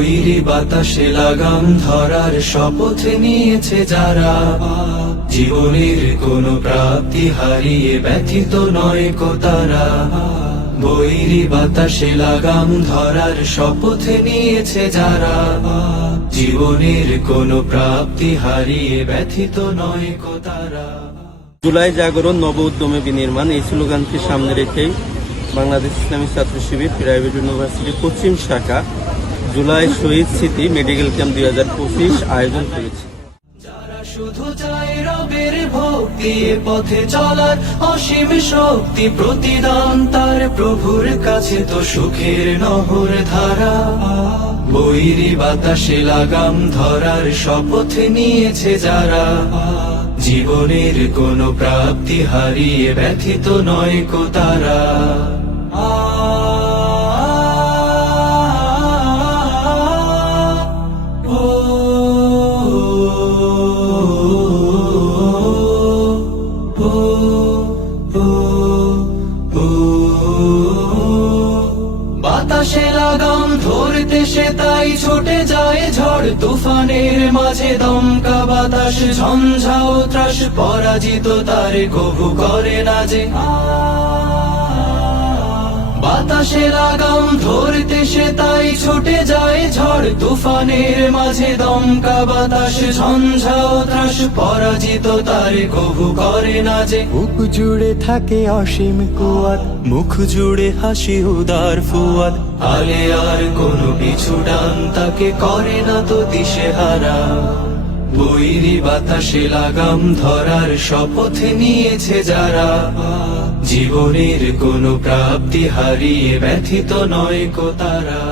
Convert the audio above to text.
বৈরী বাতাসে লাগাম ধরার শপথ নিয়েছে যারা, জীবনের কোনো প্রাপ্তি হারিয়ে ব্যথিত নয় কো তারা। বৈরী বাতাসে লাগাম ধরার শপথ নিয়েছে যারা, জীবনের কোনো প্রাপ্তি হারিয়ে ব্যথিত নয় কো তারা। জুলাই জাগরণ নব উদ্যমে বিনির্মাণ, এই স্লোগানকে সামনে রেখেই বাংলাদেশ ইসলামী ছাত্র শিবির প্রাইভেট ইউনিভার্সিটি পশ্চিম শাখা জুলাই শহীদ স্মৃতি মেডিকেল ক্যাম্প 2025 আয়োজন করেছে। যারা শুধু চায় রবের ভক্তি, পথে চলার অসীম শক্তি, প্রতিদান তার প্রভুর কাছে তো সুখের নহর ধারা। বৈরী বাতাসে লাগাম ধরার শপথ নিয়েছে যারা, জীবনের কোনো প্রাপ্তি হারিয়ে ব্যথিত নয় কো তারা। বাতাসে লাগাম ধরতে সে তাই ছুটে যায় ঝড় তুফানের মাঝে, দমকা বাতাস ঝঞ্ঝাও ত্রাস, পরাজিত তারে কভু করে না যে। বাতাসে লাগাম ধরতে সে তাই ছুটে যায় ঝড় তুফানের মাঝে, দমকা বাতাস ঝঞ্ঝাও ত্রাস, পরাজিত তারে কভু করে না যে। বুক জুড়ে থাকে অসীম কুয়াত, মুখ জুড়ে হাসি উদার ফুয়াদ, আলে আর কোনো পিছু ডান তাকে করে না তো দিশেহারা। বৈরী বাতাসে লাগাম ধরার শপথ নিয়েছে যারা, জীবনের কোনো প্রাপ্তি হারিয়ে ব্যথিত নয় কো তারা।